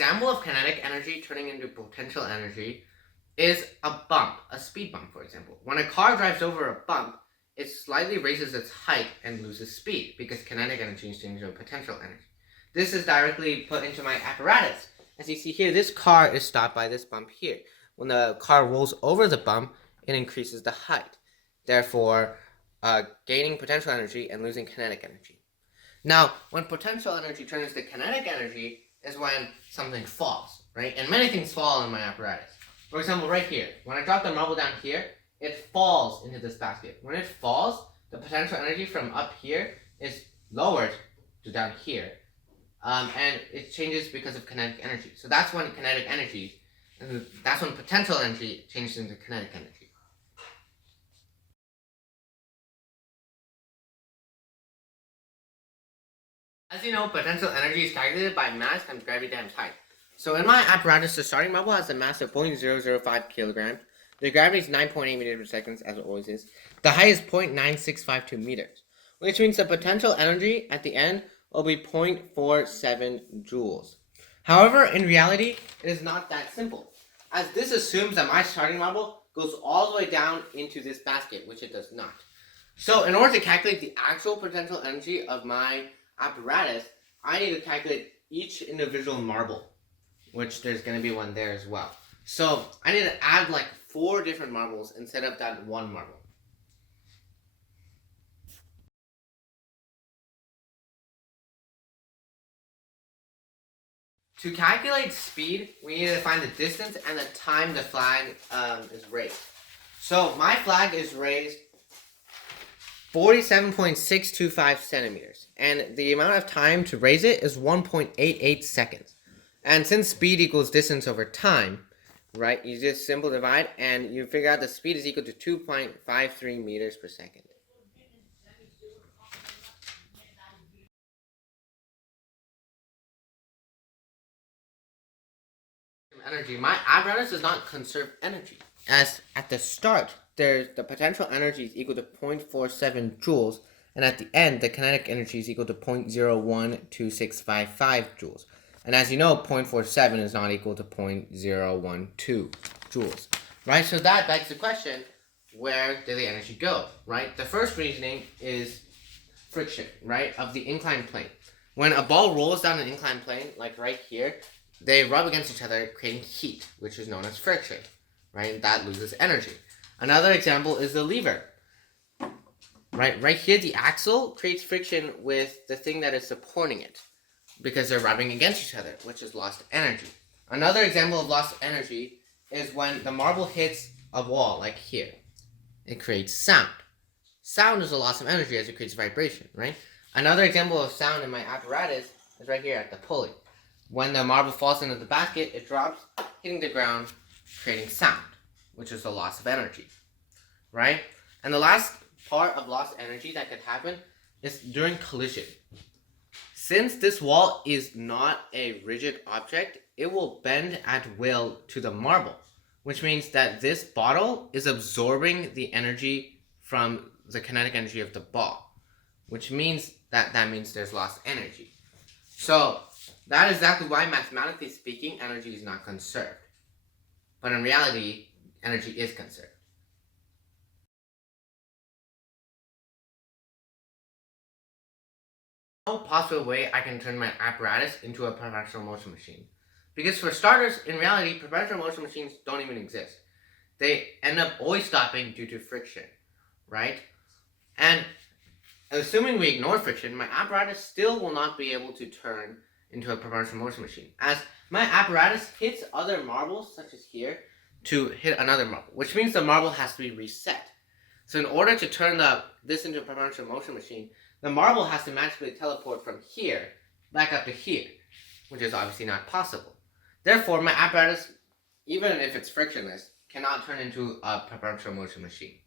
example of kinetic energy turning into potential energy is a bump, a speed bump, for example. When a car drives over a bump, it slightly raises its height and loses speed because kinetic energy is changed into potential energy. This is directly put into my apparatus. As you see here, this car is stopped by this bump here. When the car rolls over the bump, it increases the height, therefore gaining potential energy and losing kinetic energy. Now, when potential energy turns to kinetic energy is when something falls, right? And many things fall in my apparatus. For example, right here, when I drop the marble down here, it falls into this basket. When it falls, the potential energy from up here is lowered to down here. And it changes because of kinetic energy. So that's when kinetic energy, and that's when potential energy changes into kinetic energy. As you know, potential energy is calculated by mass times gravity times height. So in my apparatus, the starting marble has a mass of 0.005 kilograms. The gravity is 9.8 meters per second, as it always is. The height is 0.9652 meters, which means the potential energy at the end will be 0.47 joules. However, in reality, it is not that simple, as this assumes that my starting marble goes all the way down into this basket, which it does not. So in order to calculate the actual potential energy of my apparatus, I need to calculate each individual marble, which there's going to be one there as well. So I need to add like 4 different marbles instead of that one marble. To calculate speed, we need to find the distance and the time the flag is raised. So my flag is raised 47.625 centimeters, and the amount of time to raise it is 1.88 seconds. And since speed equals distance over time, right, you just simple divide and you figure out the speed is equal to 2.53 meters per second. Energy. My apparatus does not conserve energy, as at the start the potential energy is equal to 0.47 joules, and at the end the kinetic energy is equal to 0.012655 joules. And as you know, 0.47 is not equal to 0.012 joules, right? So that begs the question, where did the energy go, right? The first reasoning is friction, right, of the inclined plane. When a ball rolls down an inclined plane, like right here, they rub against each other, creating heat, which is known as friction, right? And that loses energy. Another example is the lever, right? Right here, the axle creates friction with the thing that is supporting it because they're rubbing against each other, which is lost energy. Another example of lost energy is when the marble hits a wall, like here. It creates sound. Sound is a loss of energy as it creates vibration, right? Another example of sound in my apparatus is right here at the pulley. When the marble falls into the basket, it drops, hitting the ground, creating sound, which is the loss of energy, right? And the last part of lost energy that could happen is during collision. Since this wall is not a rigid object, it will bend at will to the marble, which means that this bottle is absorbing the energy from the kinetic energy of the ball, which means that means there's lost energy. So that is exactly why, mathematically speaking, energy is not conserved. But in reality, energy is conserved. No possible way I can turn my apparatus into a perpetual motion machine. Because for starters, in reality, perpetual motion machines don't even exist. They end up always stopping due to friction, right? And assuming we ignore friction, my apparatus still will not be able to turn into a perpetual motion machine, as my apparatus hits other marbles, such as here, to hit another marble, which means the marble has to be reset. So in order to turn this into a perpetual motion machine, the marble has to magically teleport from here back up to here, which is obviously not possible. Therefore, my apparatus, even if it's frictionless, cannot turn into a perpetual motion machine.